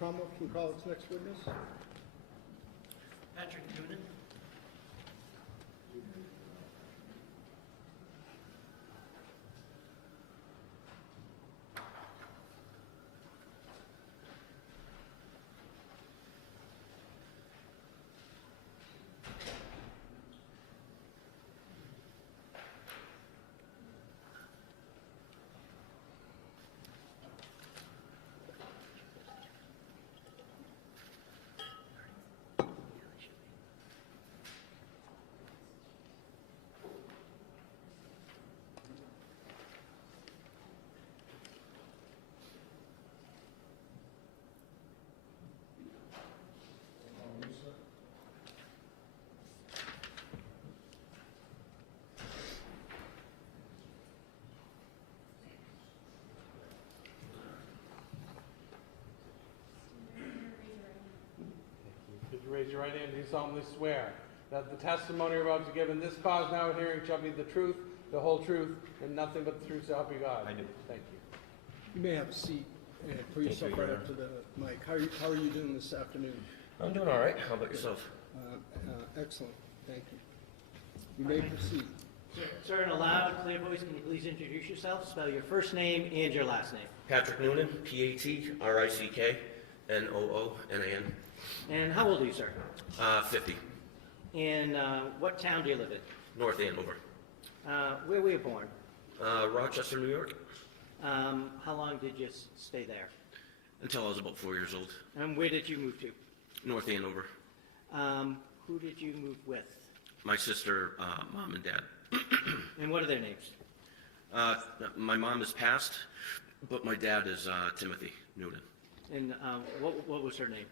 Commonwealth can call its next witness. Patrick Nunnan. Could you raise your right hand? Do you solemnly swear that the testimony you're about to give in this cause now hearing shall be the truth, the whole truth, and nothing but the truth, so help you God? I do. Thank you. You may have a seat and put yourself right up to the mic. How are you doing this afternoon? I'm doing all right. How about yourself? Excellent. Thank you. You may proceed. Sir, in a loud, clear voice, can you please introduce yourself? Spell your first name and your last name. Patrick Nunnan, P-A-T-R-I-C-K-N-O-O-N-A-N. And how old are you, sir? 50. And what town do you live in? North Andover. Where were you born? Rochester, New York. How long did you stay there? Until I was about 4 years old. And where did you move to? North Andover. Who did you move with? My sister, mom and dad. And what are their names? My mom is passed, but my dad is Timothy Newton. And what was her name?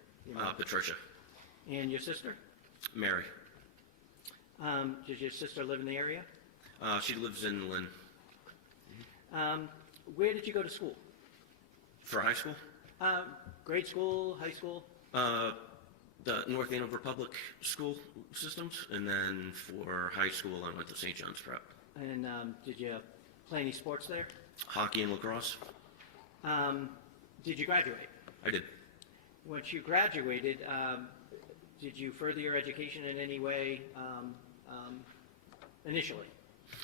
Patricia. And your sister? Mary. Does your sister live in the area? She lives in Lynn. Where did you go to school? For high school? Grade school, high school? The North Andover Public School systems, and then for high school I went to St. John's Prep. And did you play any sports there? Hockey and lacrosse? Did you graduate? I did. Once you graduated, did you further your education in any way initially?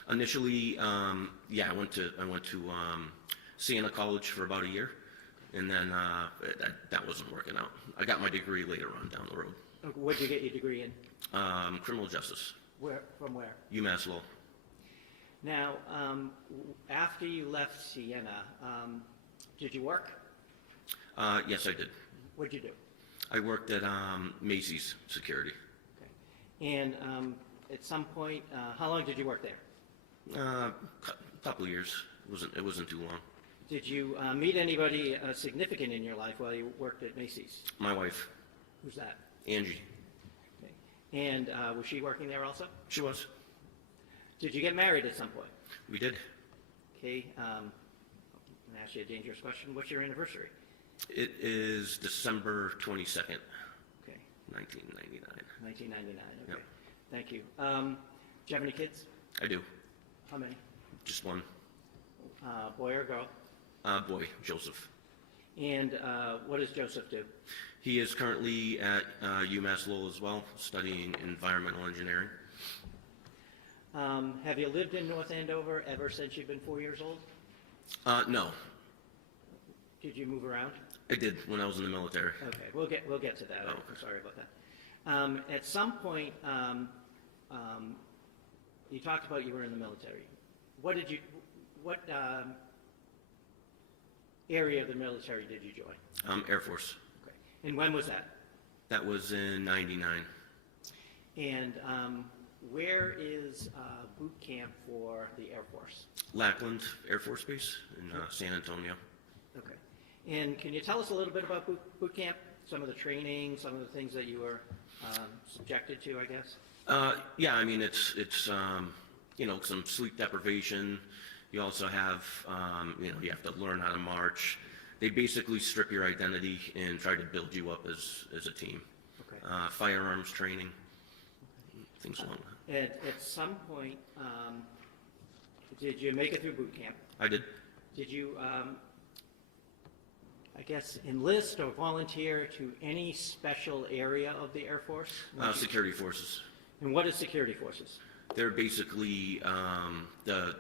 Initially, yeah, I went to Siena College for about a year, and then that wasn't working out. I got my degree later on down the road. What did you get your degree in? Criminal justice. Where? From where? UMass Law. Now, after you left Siena, did you work? Yes, I did. What did you do? I worked at Macy's Security. Okay. And at some point, how long did you work there? Couple of years. It wasn't too long. Did you meet anybody significant in your life while you worked at Macy's? My wife, Who's that? Angie. Okay. And was she working there also? She was. Did you get married at some point? We did. Okay. I'm going to ask you a dangerous question. What's your anniversary? It is December 22nd, Okay. 1999. 1999. Okay. Yep. Thank you. Do you have any kids? I do. How many? Just one. Boy or girl? Boy, Joseph. And what does Joseph do? He is currently at UMass Lowell as well, studying environmental engineering. Have you lived in North Andover ever since you've been 4 years old? No, Did you move around? I did when I was in the military. Okay, we'll get to that. Oh, I'm okay. sorry about that. At some point, you talked about you were in the military. What area of the military did you join? Air Force. Okay. And when was that? That was in '99. And where is boot camp for the Air Force? Lackland Air Force Base in San Antonio. Okay. And can you tell us a little bit about boot camp? Some of the training, some of the things that you were subjected to, I guess? Yeah, I mean, it's you know, some sleep deprivation. You also have, you know, you have to learn how to march. They basically strip your identity and try to build you up as a team. Okay. Firearms training, things along that. At some point, did you make it through boot camp? I did. Did you I guess, enlist or volunteer to any special area of the Air Force? Security forces. And what is security forces? They're basically the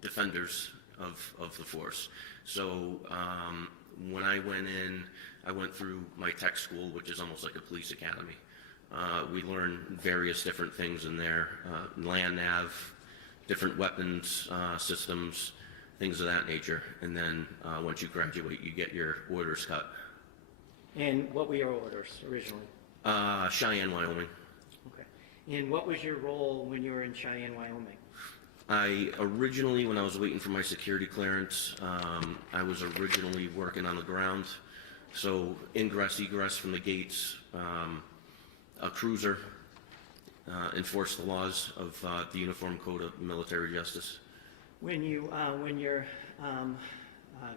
defenders of the force. So when I went in, I went through my tech school, which is almost like a police academy. We learned various different things in there, land nav, different weapons systems, things of that nature. And then once you graduate, you get your orders cut. And what were your orders originally? Cheyenne, Wyoming. Okay. And what was your role when you were in Cheyenne, Wyoming? I originally, when I was waiting for my security clearance, I was originally working on the ground. So ingress, egress from the gates, a cruiser, enforce the laws of the Uniform Code of Military Justice. When you're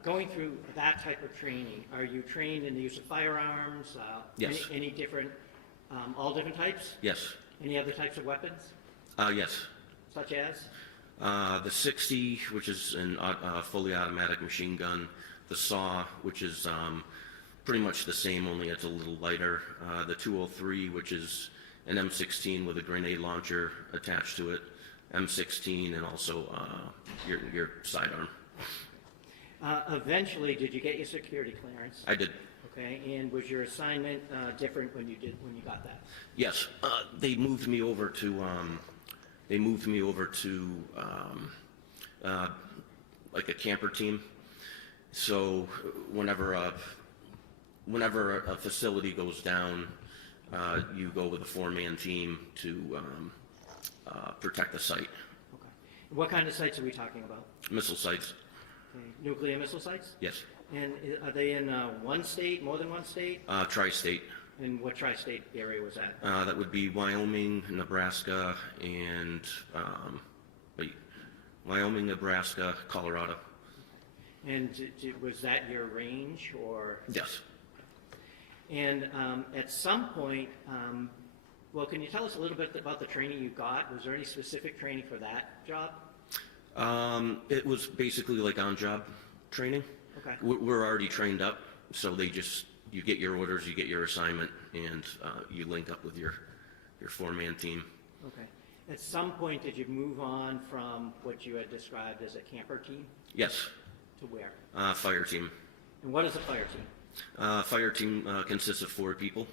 going through that type of training, are you trained in the use of firearms? Yes. Any different, all different types? Yes. Any other types of weapons, Yes. such as? The 60, which is a fully automatic machine gun. The SAW, which is pretty much the same, only it's a little lighter. The 203, which is an M16 with a grenade launcher attached to it. M16 and also your sidearm. Eventually, did you get your security clearance? I did. Okay, and was your assignment different when you got that? Yes, they moved me over to like a camper team. So whenever a facility goes down, you go with a 4-man team to protect the site. Okay. What kind of sites are we talking about? Missile sites. Okay. Nuclear missile sites? Yes. And are they in one state, more than one state? Tri-state. And what tri-state area was that? That would be Wyoming, Nebraska, and Wyoming, Nebraska, Colorado. And was that your range, or? Yes. And at some point, well, can you tell us a little bit about the training you got? Was there any specific training for that job? It was basically like on-job training. Okay. We're already trained up, so you get your orders, you get your assignment, and you link up with your 4-man team. Okay. At some point, did you move on from what you had described as a camper team Yes. to where? Fire team. And what is a fire team? Fire team consists of 4 people.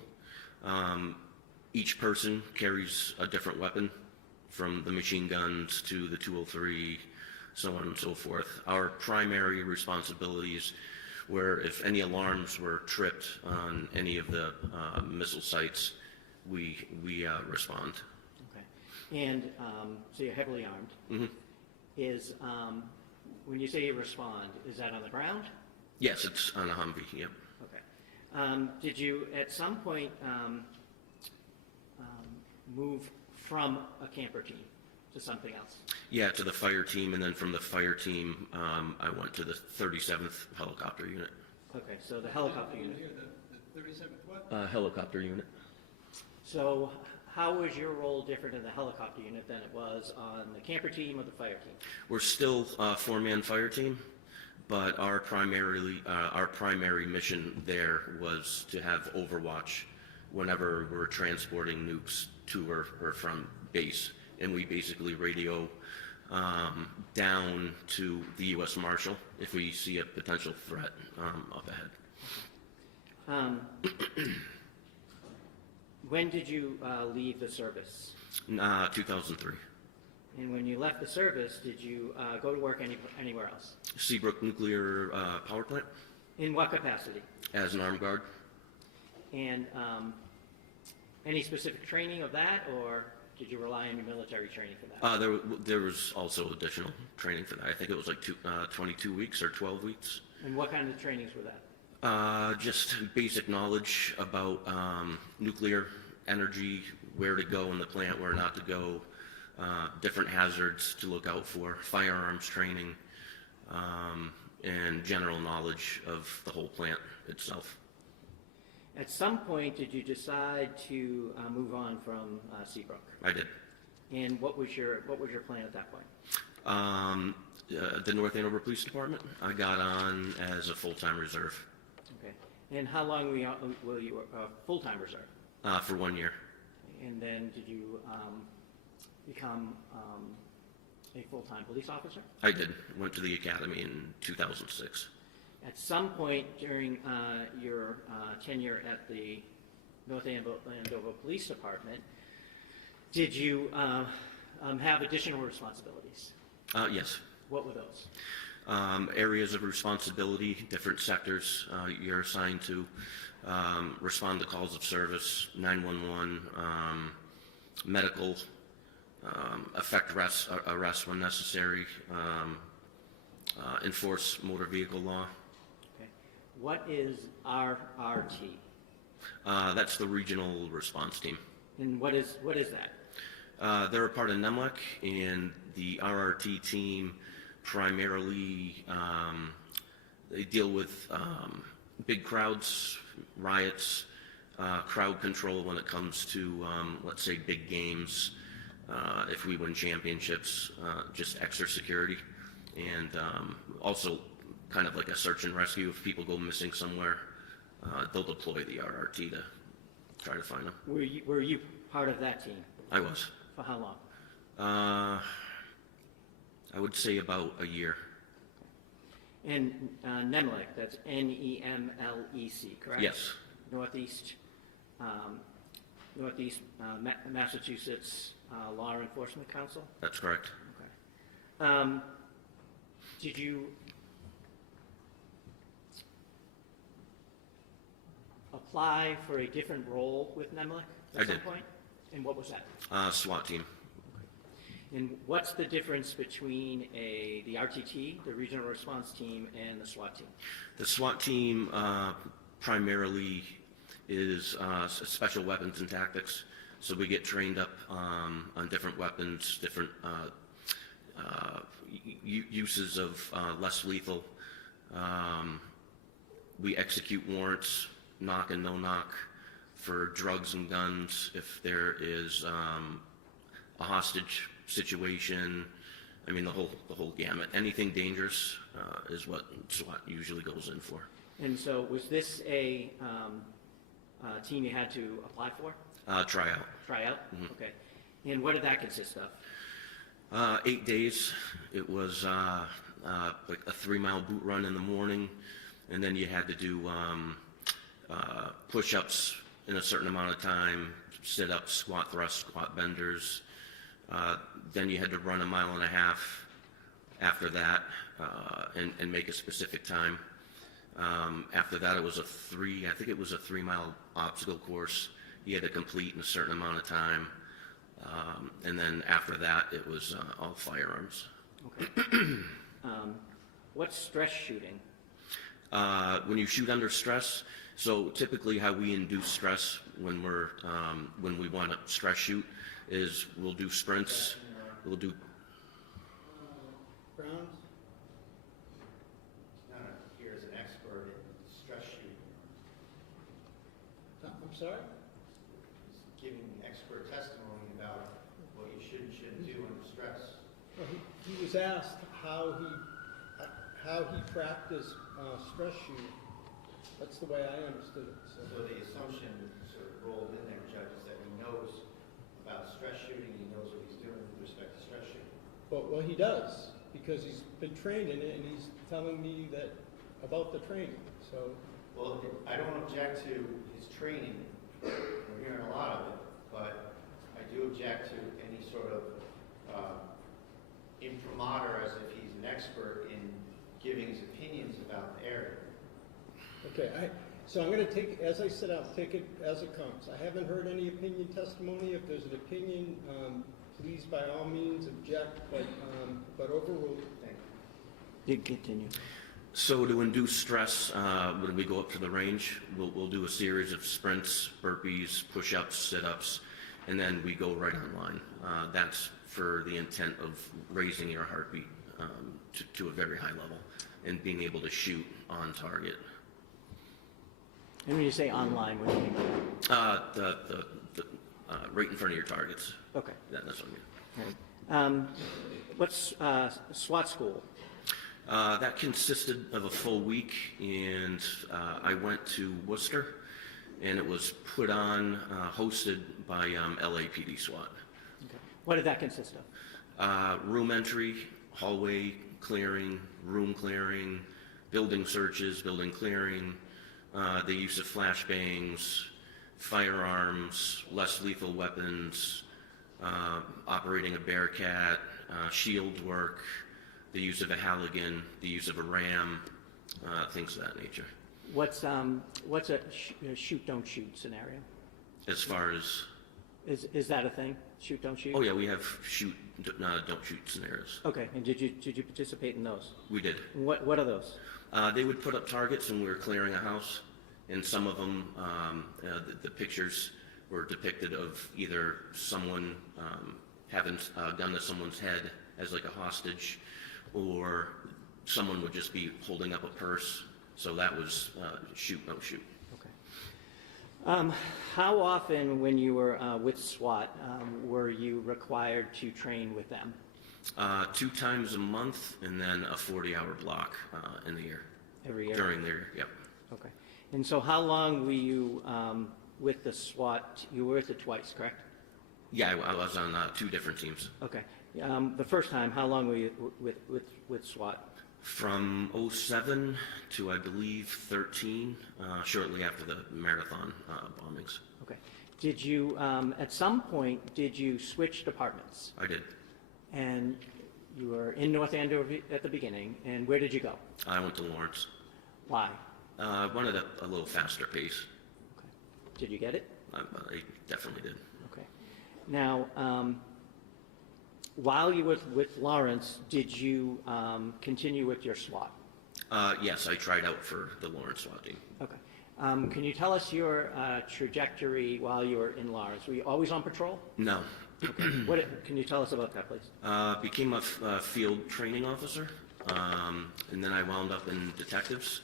Each person carries a different weapon, from the machine guns to the 203, so on and so forth. Our primary responsibilities were if any alarms were tripped on any of the missile sites, we respond. Okay. And so you're heavily armed. Mm-hmm. Is, when you say you respond, is that on the ground? Yes, it's on a Humvee, yep. Okay. Did you, at some point, move from a camper team to something else? Yeah, to the fire team, and then from the fire team, I went to the 37th Helicopter Unit. Okay, so the helicopter unit. The 37th what? Helicopter Unit. So how was your role different in the helicopter unit than it was on the camper team or the fire team? We're still a 4-man fire team, but our primary mission there was to have overwatch whenever we're transporting nukes to or from base. And we basically radio down to the U.S. Marshal if we see a potential threat up ahead. When did you leave the service? 2003. And when you left the service, did you go to work anywhere else? Seabrook Nuclear Power Plant In what capacity? as an armed guard. And any specific training of that, or did you rely on your military training for that? There was also additional training for that. I think it was like 22 weeks or 12 weeks. And what kind of trainings were that? Just basic knowledge about nuclear energy, where to go in the plant, where not to go, different hazards to look out for, firearms training, and general knowledge of the whole plant itself. At some point, did you decide to move on from Seabrook? I did. And what was your plan at that point? The North Andover Police Department, I got on as a full-time reserve. And how long were you a full-time reserve? For 1 year. And then did you become a full-time police officer? I did. Went to the academy in 2006. At some point during your tenure at the North Andover Police Department, did you have additional responsibilities? Yes. What were those? Areas of responsibility, different sectors you're assigned to, respond to calls of service, 911, medical, effect arrest when necessary, enforce motor vehicle law. Okay. What is RRT? That's the regional response team. And what is that? They're a part of NEMLEC, and the RRT team primarily, they deal with big crowds, riots, crowd control when it comes to, let's say, big games. If we win championships, just extra security, and also kind of like a search and rescue. If people go missing somewhere, they'll deploy the RRT to try to find them. Were you part of that team? I was. For how long? I would say about a year. And NEMLEC, that's NEMLEC, correct? Yes. Northeast Massachusetts Law Enforcement Council? That's correct. Okay. Did you apply for a different role with NEMLEC I at some did. point? And what was that? SWAT team. And what's the difference between the RTT, the Regional Response Team, and the SWAT team? The SWAT team primarily is special weapons and tactics. So we get trained up on different weapons, different uses of less lethal. We execute warrants, knock and no knock, for drugs and guns. If there is a hostage situation, I mean the whole gamut. Anything dangerous is what SWAT usually goes in for. And so was this a team you had to apply for? Tryout. Tryout? Mhm. Okay. And what did that consist of? 8 days. It was like a 3-mile boot run in the morning, and then you had to do push-ups in a certain amount of time, sit-ups, squat thrusts, squat benders. Then you had to run 1.5 miles after that and make a specific time. After that, it was I think it was a 3-mile obstacle course you had to complete in a certain amount of time. And then after that, it was all firearms. Okay. What's stress shooting? When you shoot under stress, so typically how we induce stress when we want to stress shoot is we'll do sprints, we'll do. Browns? Nunnan here is an expert in stress shooting. I'm sorry? He's giving expert testimony about what you should and shouldn't do under stress. Well, he was asked how he practiced stress shooting. That's the way I understood it. So the assumption sort of rolled in there, Judge, is that he knows about stress shooting, he knows what he's doing with respect to stress shooting. Well, he does, because he's been trained in it, and he's telling me that about the training. So, Well, I don't object to his training. We're hearing a lot of it, but I do object to any sort of imprimatur as if he's an expert in giving his opinions about the area. okay, so I'm going to take, as I said, I'll take it as it comes. I haven't heard any opinion testimony. If there's an opinion, please by all means object, but overruled. Thank you. You continue. So to induce stress, when we go up to the range, we'll do a series of sprints, burpees, push-ups, sit-ups, and then we go right online. That's for the intent of raising your heartbeat to a very high level and being able to shoot on target. And when you say online, what do you mean? Right in front of your targets. Okay. That's what I mean. Right. What's SWAT school? That consisted of a full week, and I went to Worcester, and it was put on, hosted by LAPD SWAT. Okay. What did that consist of? Room entry, hallway clearing, room clearing, building searches, building clearing, the use of flashbangs, firearms, less lethal weapons, operating a Bearcat, shield work, the use of a Halligan, the use of a ram, things of that nature. What's a shoot, don't shoot scenario? As far as, Is that a thing? Shoot, don't shoot? oh yeah, we have shoot, don't shoot scenarios. Okay, and did you participate in those? We did. What are those? They would put up targets when we were clearing a house, and some of them, the pictures were depicted of either someone having a gun to someone's head as like a hostage, or someone would just be holding up a purse. So that was shoot, no shoot. Okay. How often, when you were with SWAT, were you required to train with them? 2 times a month, and then a 40-hour block in the year. Every year? During the year, yep. Okay. And so how long were you with the SWAT? You were with it twice, correct? Yeah, I was on 2 different teams. Okay. The first time, how long were you with SWAT? From 07 to, I believe, 13, shortly after the marathon bombings. Okay. Did you, at some point, did you switch departments? I did. And you were in North Andover at the beginning, and where did you go? I went to Lawrence. Why? I wanted a little faster pace. Okay. Did you get it? I definitely did. Okay. Now, while you were with Lawrence, did you continue with your SWAT? Yes, I tried out for the Lawrence SWAT team. Okay. Can you tell us your trajectory while you were in Lawrence? Were you always on patrol? No. Okay. Can you tell us about that, please? Became a field training officer, and then I wound up in detectives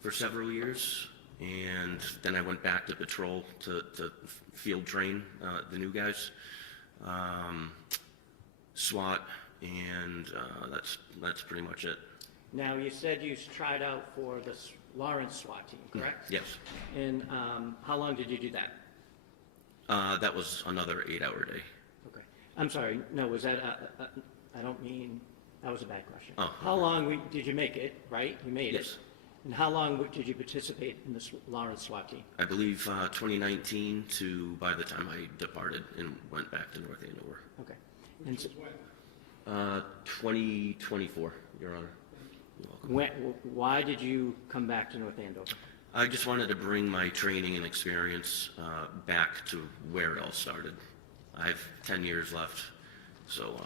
for several years, and then I went back to patrol to field train the new guys, SWAT, and that's pretty much it. Now, you said you tried out for the Lawrence SWAT team, correct? Yes. And how long did you do that? That was another 8-hour day. Okay. I'm sorry, no, was that, I don't mean, that was a bad question. Oh, How long did you make it, right? You made it. Yes. And how long did you participate in the Lawrence SWAT team? I believe 2019 to by the time I departed and went back to North Andover. Okay. And so, 2024, Your Honor. You're welcome. why did you come back to North Andover? I just wanted to bring my training and experience back to where it all started. I have 10 years left, so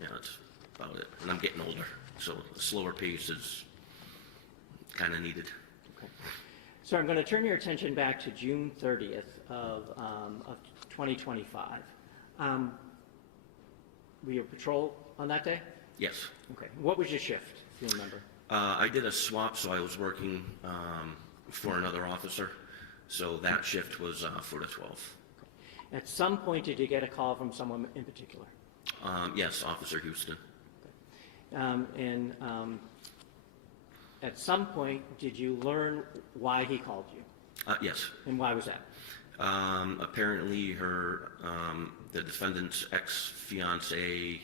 yeah, that's about it. And I'm getting older, so a slower pace is kind of needed. Okay. So I'm going to turn your attention back to June 30th of 2025. Were you patrol on that day? Yes. Okay. What was your shift, if you remember? I did a swap, so I was working for another officer, so that shift was 4 to 12. At some point, did you get a call from someone in particular? Yes, Officer Houston. At some point, did you learn why he called you? Yes. And why was that? Apparently, the defendant's ex-fiance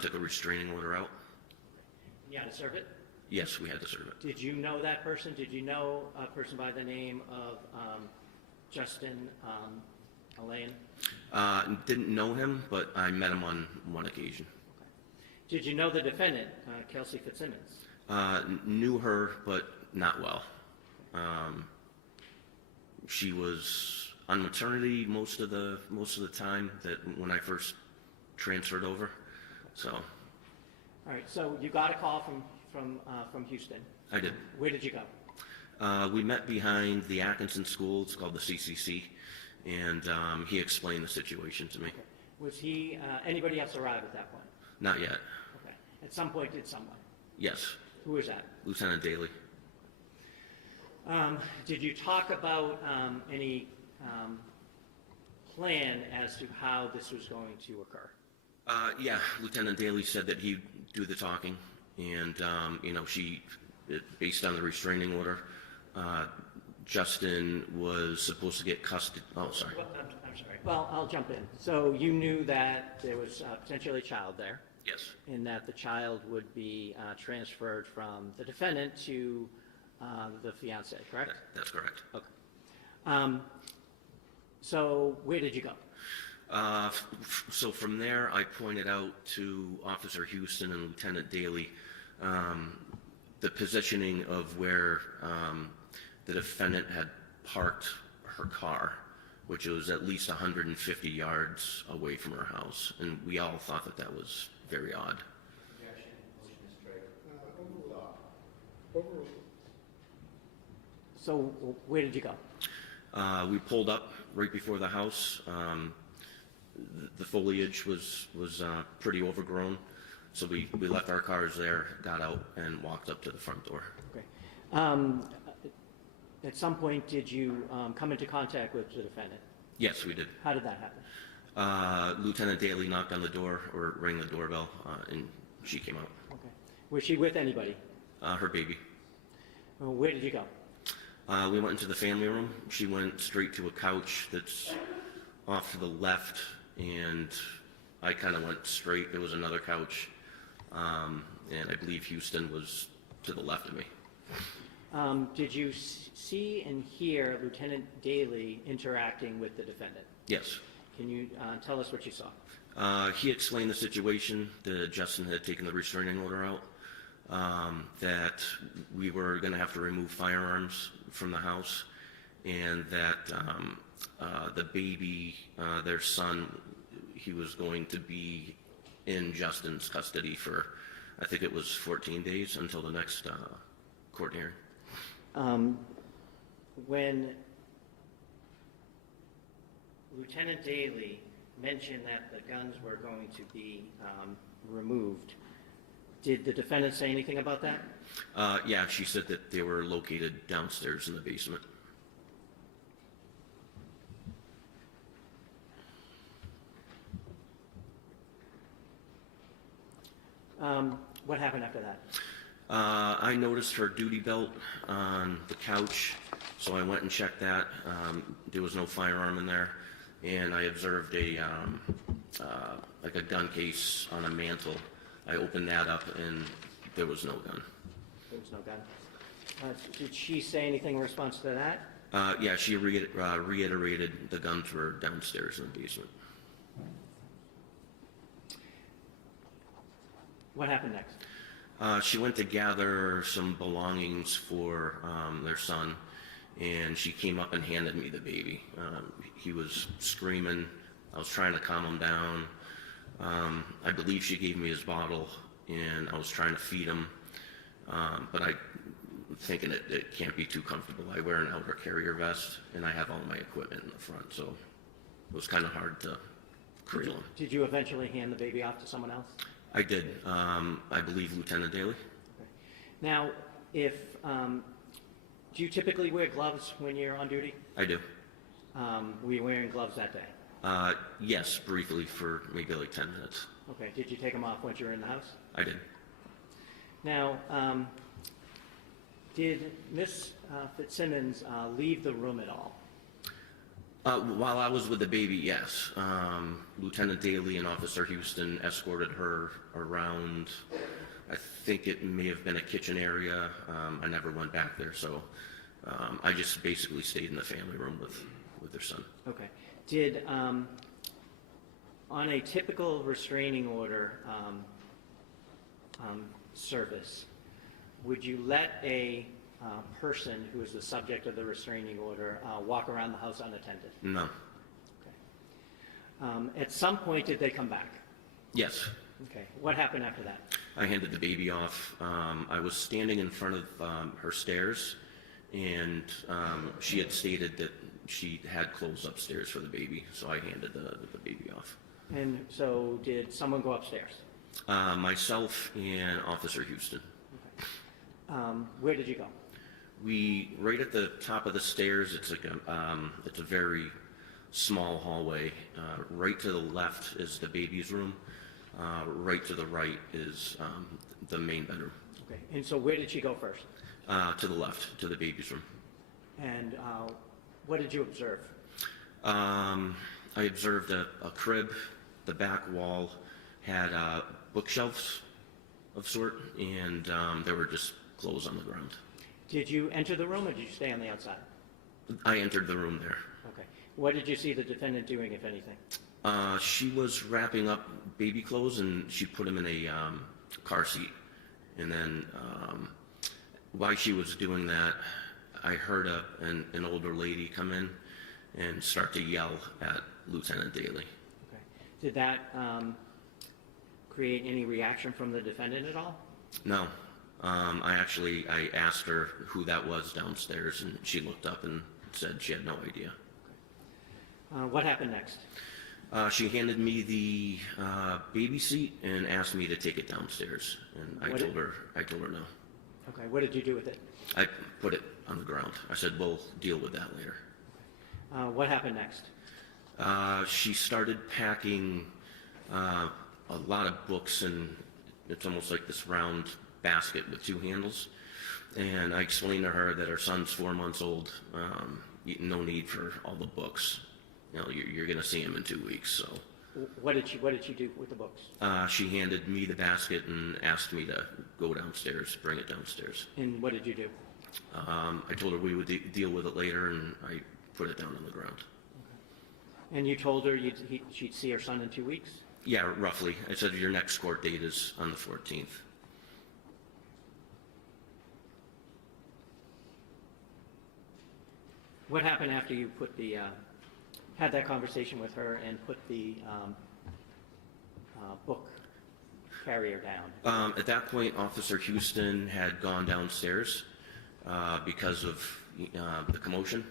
took a restraining order out. You had to serve it? Yes, we had to serve it. Did you know that person? Did you know a person by the name of Justin Alain? Didn't know him, but I met him on one occasion. Okay. Did you know the defendant, Kelsey Fitzsimmons? Knew her, but not well. She was on maternity most of the time that when I first transferred over. So. All right. So you got a call from Houston. I did. Where did you go? We met behind the Atkinson School. It's called the CCC, and he explained the situation to me. Okay. Was he anybody else arrive at that point? Not yet. Okay. At some point, did someone? Yes. Who was that? Lieutenant Daly. Did you talk about any plan as to how this was going to occur? Yeah, Lieutenant Daly said that he'd do the talking, And, you know, based on the restraining order, Justin was supposed to get custody, oh, sorry. Well, I'm sorry. Well, I'll jump in. So you knew that there was potentially a child there, Yes, and that the child would be transferred from the defendant to the fiancé, correct? that's correct. Okay. So where did you go? So from there, I pointed out to Officer Houston and Lieutenant Daly the positioning of where the defendant had parked her car, which was at least 150 yards away from her house, and we all thought that that was very odd. Objection, motion is strike. Overruled. So where did you go? We pulled up right before the house. The foliage was pretty overgrown, so we left our cars there, got out, and walked up to the front door. Okay. At some point, did you come into contact with the defendant? Yes, we did. How did that happen? Lieutenant Daly knocked on the door, or rang the doorbell, and she came out. Okay. Was she with anybody? Her baby. Where did you go? We went into the family room. She went straight to a couch that's off to the left, and I kind of went straight. There was another couch, and I believe Houston was to the left of me. Did you see and hear Lieutenant Daly interacting with the defendant? Yes. Can you tell us what you saw? He explained the situation, that Justin had taken the restraining order out, that we were going to have to remove firearms from the house, and that the baby, their son, he was going to be in Justin's custody for, I think it was 14 days until the next court hearing. When Lieutenant Daly mentioned that the guns were going to be removed, did the defendant say anything about that? Yeah, she said that they were located downstairs in the basement. What happened after that? I noticed her duty belt on the couch, so I went and checked that. There was no firearm in there, and I observed like a gun case on a mantle. I opened that up, and there was no gun. There was no gun. Did she say anything in response to that? Yeah, she reiterated the guns were downstairs in the basement. What happened next? She went to gather some belongings for their son, and she came up and handed me the baby. He was screaming. I was trying to calm him down. I believe she gave me his bottle, and I was trying to feed him, but I'm thinking it can't be too comfortable. I wear an outer carrier vest, and I have all my equipment in the front, so it was kind of hard to cradle him. Did you eventually hand the baby off to someone else? I did. I believe Lieutenant Daly. Now, do you typically wear gloves when you're on duty? I do. Were you wearing gloves that day? Yes, briefly for maybe like 10 minutes. Okay. Did you take them off once you were in the house? I did. Now, did Miss Fitzsimmons leave the room at all? While I was with the baby, yes. Lieutenant Daly and Officer Houston escorted her around. I think it may have been a kitchen area. I never went back there, so I just basically stayed in the family room with their son. Okay. Did, on a typical restraining order service, would you let a person who is the subject of the restraining order walk around the house unattended? No. Okay. At some point, did they come back? Yes. Okay. What happened after that? I handed the baby off. I was standing in front of her stairs, and she had stated that she had clothes upstairs for the baby, so I handed the baby off. And so did someone go upstairs? Myself and Officer Houston. Okay. Where did you go? Right at the top of the stairs, it's like it's a very small hallway. Right to the left is the baby's room. Right to the right is the main bedroom. Okay, and so where did she go first? To the left, to the baby's room. And what did you observe? I observed a crib. The back wall had bookshelves of sort, and there were just clothes on the ground. Did you enter the room or did you stay on the outside? I entered the room there. Okay. What did you see the defendant doing, if anything? She was wrapping up baby clothes, and she put him in a car seat. And then while she was doing that, I heard an older lady come in and start to yell at Lieutenant Daly. Okay. Did that create any reaction from the defendant at all? No. I asked her who that was downstairs, and she looked up and said she had no idea. What happened next? She handed me the baby seat and asked me to take it downstairs, and I told her no. Okay, what did you do with it? I put it on the ground. I said, we'll deal with that later. What happened next? She started packing a lot of books, and it's almost like this round basket with two handles. And I explained to her that her son's 4 months old, no need for all the books. You know, you're going to see him in 2 weeks, so. What did she do with the books? She handed me the basket and asked me to go downstairs, bring it downstairs. And what did you do? I told her we would deal with it later, and I put it down on the ground. And you told her she'd see her son in 2 weeks? Yeah, roughly. I said your next court date is on the 14th. What happened after you had that conversation with her and put the book carrier down? At that point, Officer Houston had gone downstairs because of the commotion.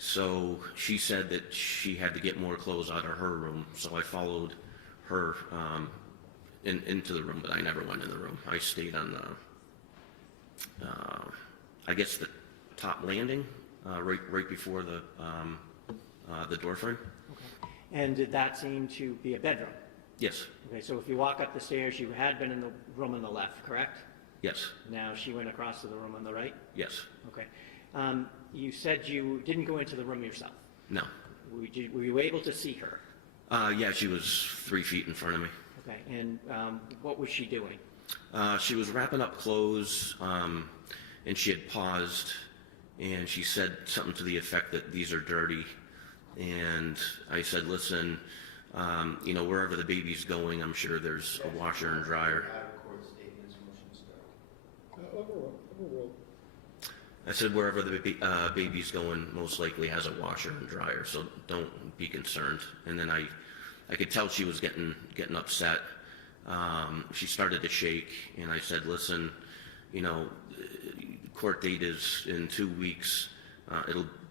So she said that she had to get more clothes out of her room. So I followed her into the room, but I never went in the room. I stayed on I guess the top landing, right before the door frame. Okay. And did that seem to be a bedroom? Yes. Okay, so if you walk up the stairs, you had been in the room on the left, correct? Yes. Now she went across to the room on the right? Yes. Okay. You said you didn't go into the room yourself. No. Were you able to see her? Yeah, she was 3 feet in front of me. Okay, and what was she doing? She was wrapping up clothes, and she had paused, and she said something to the effect that these are dirty. And I said, listen, wherever the baby's going, I'm sure there's a washer and dryer. Out-of-court statements, motion to start. Overruled. I said, wherever the baby's going, most likely has a washer and dryer, so don't be concerned. And then I could tell she was getting upset. She started to shake, and I said, listen, court date is in 2 weeks.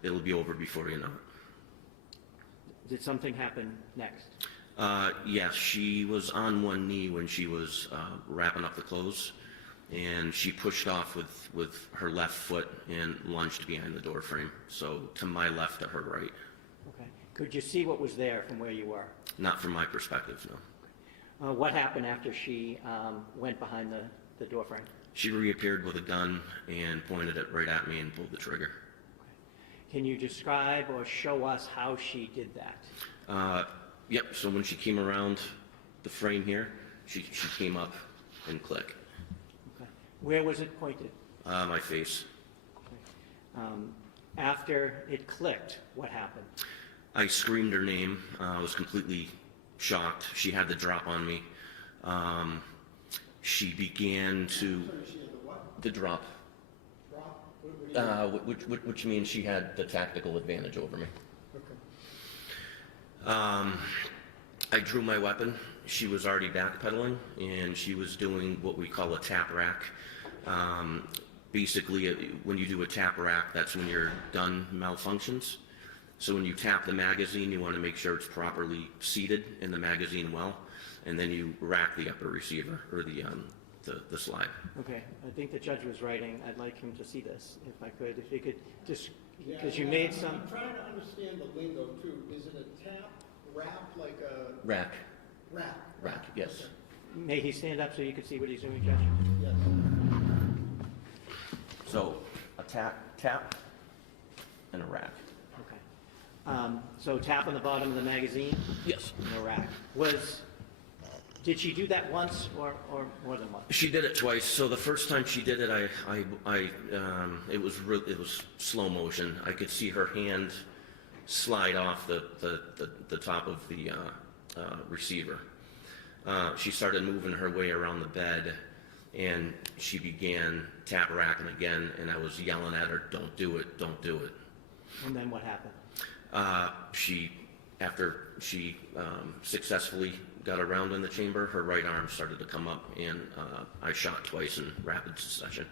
It'll be over before you know it. Did something happen next? Yes, she was on one knee when she was wrapping up the clothes, and she pushed off with her left foot and lunged behind the door frame, so to my left, to her right. Okay. Could you see what was there from where you were? Not from my perspective, no. What happened after she went behind the door frame? She reappeared with a gun and pointed it right at me and pulled the trigger. Can you describe or show us how she did that? Yep, so when she came around the frame here, she came up and clicked. Okay. Where was it pointed? My face. Okay. After it clicked, what happened? I screamed her name. I was completely shocked. She had the drop on me. She began to... Sorry, she had the what? The drop. Drop? What do you mean? Which means she had the tactical advantage over me. Okay. I drew my weapon. She was already backpedaling, and she was doing what we call a tap rack. Basically, when you do a tap rack, that's when your gun malfunctions. So when you tap the magazine, you want to make sure it's properly seated in the magazine well, and then you rack the upper receiver, or the slide. Okay, I think the judge was writing. I'd like him to see this, if I could. If you could just, because you Yeah, made some... I'm trying to understand the lingo too. Is it a tap, wrap, like a... Rack. Rack. Rack, yes. May he stand up so you can see what he's doing, Judge? Yes. So a tap, and a rack. Okay. So tap on the bottom of the magazine Yes. and a rack. Did she do that once or more than once? She did it twice. So the first time she did it, it was slow motion. I could see her hand slide off the top of the receiver. She started moving her way around the bed, and she began tap racking again, and I was yelling at her, "Don't do it, don't do it." And then what happened? After she successfully got around in the chamber, her right arm started to come up, and I shot twice in rapid succession.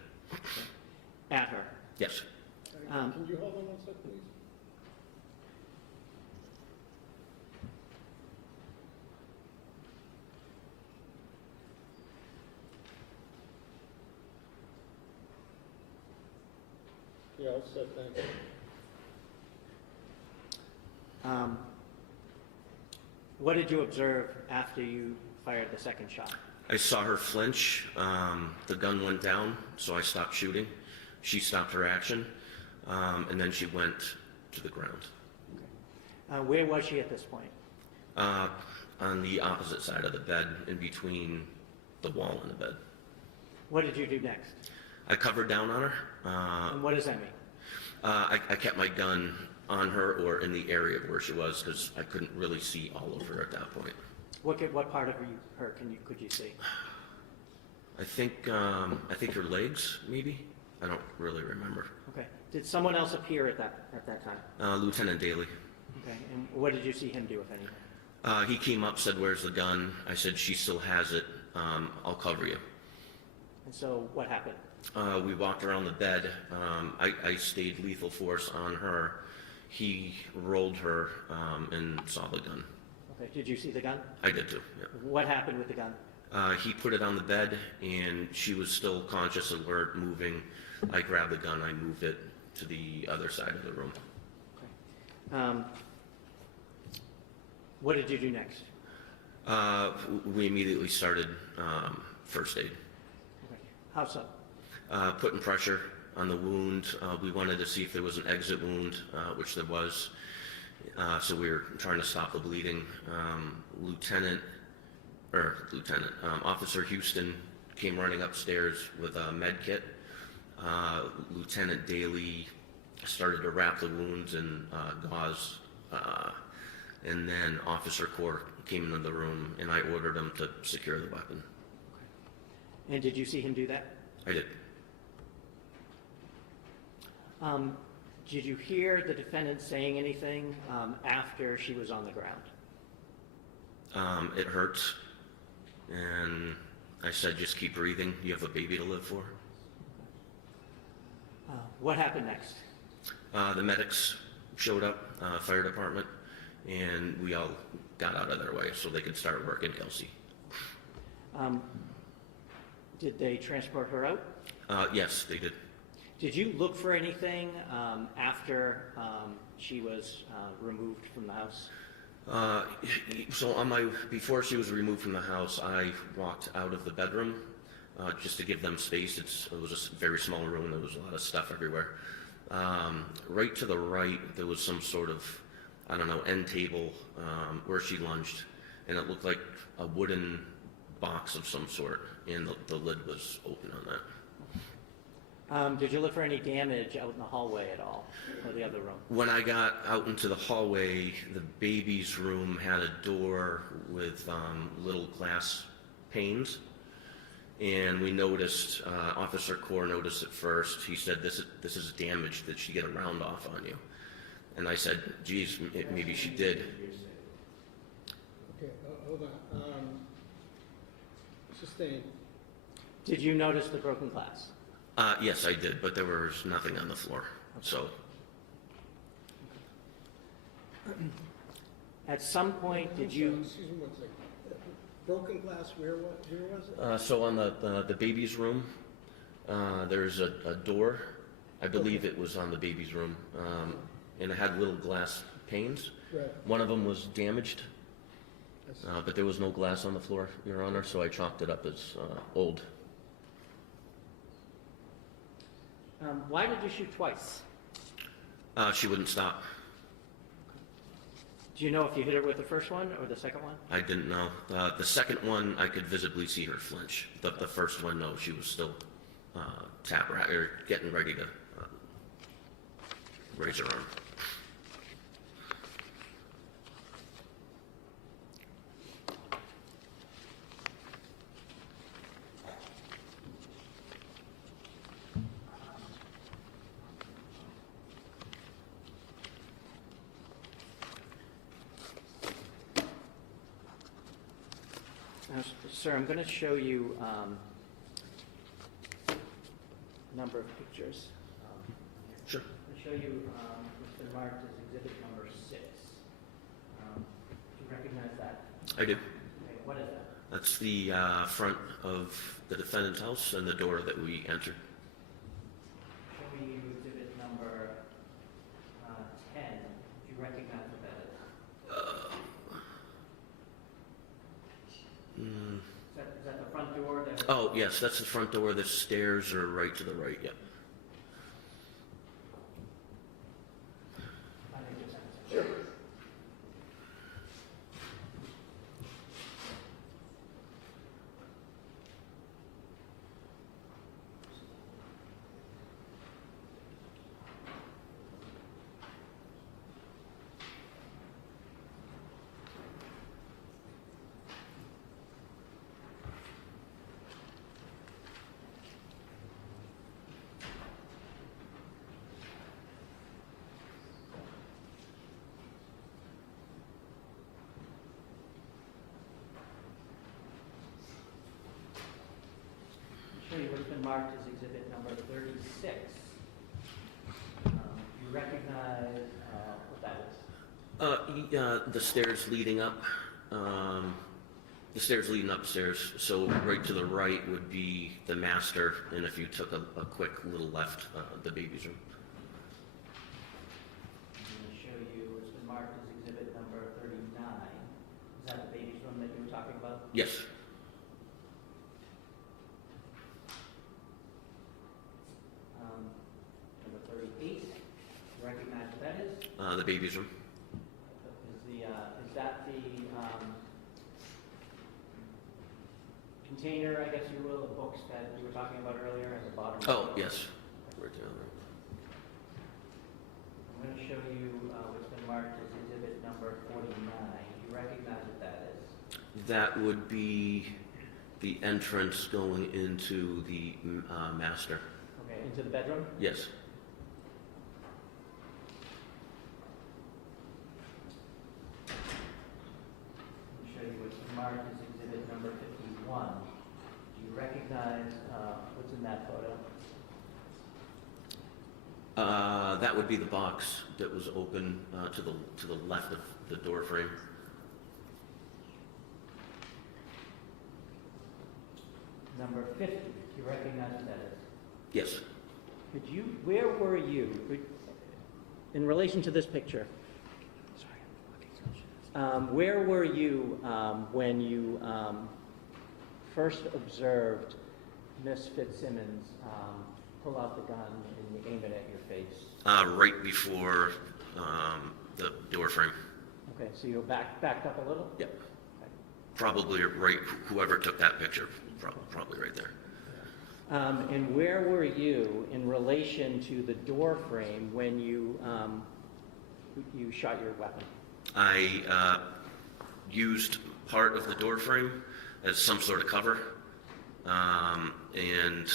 At her? Yes. Can you hold on one sec, please? Yeah, I'll set that. What did you observe after you fired the second shot? I saw her flinch. The gun went down, so I stopped shooting. She stopped her action, and then she went to the ground. Where was she at this point? On the opposite side of the bed, in between the wall and the bed. What did you do next? I covered down on her. And what does that mean? I kept my gun on her or in the area where she was, because I couldn't really see all of her at that point. What part of her could you see? I think her legs, maybe. I don't really remember. Okay. Did someone else appear at that time? Lieutenant Daly. Okay. And what did you see him do, if anything? He came up, said, "Where's the gun?" I said, "She still has it. I'll cover you." And so what happened? We walked around the bed. I stayed lethal force on her. He rolled her and saw the gun. Okay. Did you see the gun? I did too, yeah. What happened with the gun? He put it on the bed, and she was still conscious, alert, moving. I grabbed the gun. I moved it to the other side of the room. Okay. What did you do next? We immediately started first aid. Okay. How so? Putting pressure on the wound. We wanted to see if there was an exit wound, which there was. So we were trying to stop the bleeding. Officer Houston came running upstairs with a med kit. Lieutenant Daly started to wrap the wounds in gauze. And then Officer Core came into the room, and I ordered him to secure the weapon. And did you see him do that? I did. Did you hear the defendant saying anything after she was on the ground? It hurts, and I said, "Just keep breathing. You have a baby to live for." What happened next? The medics showed up, fire department, and we all got out of their way so they could start working Kelsey. Did they transport her out? Yes, they did. Did you look for anything after she was removed from the house? So before she was removed from the house, I walked out of the bedroom just to give them space. It was a very small room. There was a lot of stuff everywhere. Right to the right, there was some sort of, I don't know, end table where she lunged, and it looked like a wooden box of some sort, and the lid was open on that. Did you look for any damage out in the hallway at all, or the other room? When I got out into the hallway, the baby's room had a door with little glass panes, and we noticed, Officer Core noticed it first. He said, this is damage. Did she get a round off on you? And I said, geez, maybe she did. Okay, hold on. Sustained. Did you notice the broken glass? Yes, I did, but there was nothing on the floor, so. At some point, did you... Excuse me one second. Broken glass, where was it? So on the baby's room, there's a door. I believe it was on the baby's room, and it had little glass panes. Right. One of them was damaged, Yes. But there was no glass on the floor, Your Honor, so I chalked it up as old. Why did you shoot twice? She wouldn't stop. Do you know if you hit her with the first one or the second one? I didn't know. The second one, I could visibly see her flinch. The first one, no, she was still getting ready to raise her arm. Now, sir, I'm going to show you a number of pictures. Sure. I'm going to show you what's been marked as exhibit number 6. Do you recognize that? I do. Okay, what is that? That's the front of the defendant's house and the door that we entered. Show you exhibit number 10. Do you recognize what that is? Is that the front door? Oh, yes, that's the front door. The stairs are right to the right, yeah. I think just answer. Sure. Show you what's been marked as exhibit number 36. You recognize what that is? The stairs leading up, the stairs leading upstairs. So right to the right would be the master, and if you took a quick little left, the baby's room. I'm going to show you what's been marked as exhibit number 39. Is that the baby's room that you were talking about? Yes. Number 38. You recognize what that is? The baby's room. Is that the container, I guess you will, of books that you were talking about earlier at the bottom? Oh, yes. Right down there. I'm going to show you what's been marked as exhibit number 49. You recognize what that is? That would be the entrance going into the master. Okay, into the bedroom? Yes. Let me show you what's been marked as exhibit number 51. Do you recognize what's in that photo? That would be the box that was open to the left of the door frame. Number 50. Do you recognize what that is? Yes. Where were you, in relation to this picture? Where were you when you first observed Miss Fitzsimmons pull out the gun and aim it at your face? Right before the door frame. Okay, so you backed up a little? Yep. Probably right, whoever took that picture, probably right there. And where were you in relation to the door frame when you shot your weapon? I used part of the door frame as some sort of cover, and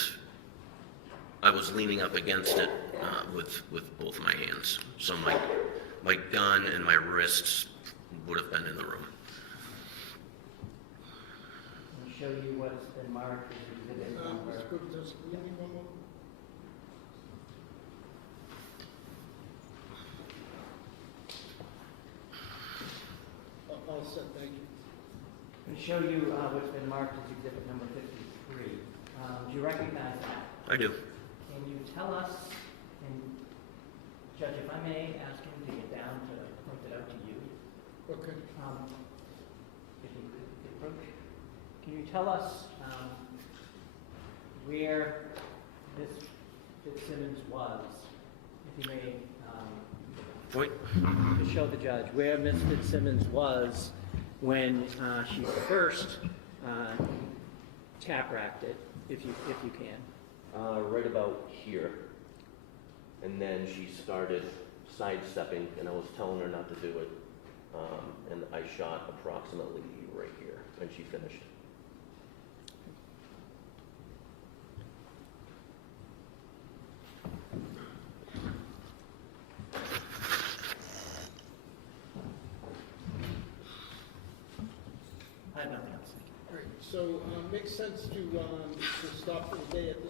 I was leaning up against it with both my hands. So my gun and my wrists would have been in the room. I'll show you what's been marked as exhibit number. Mr. Cooper, just give me one more. All set, thank you. I'll show you what's been marked as exhibit number 53. Do you recognize that? I do. Can you tell us, and Judge, if I may ask him to get down to point it out to you. Okay. If Can you tell us where Ms. Fitzsimmons was, if you may, Wait, to show the judge, where Ms. Fitzsimmons was when she first tap-racked it, if you can? right about here. And then she started sidestepping, and I was telling her not to do it. And I shot approximately right here, and she finished. I have nothing else. Thank you. All right, so, makes sense to stop for the day at this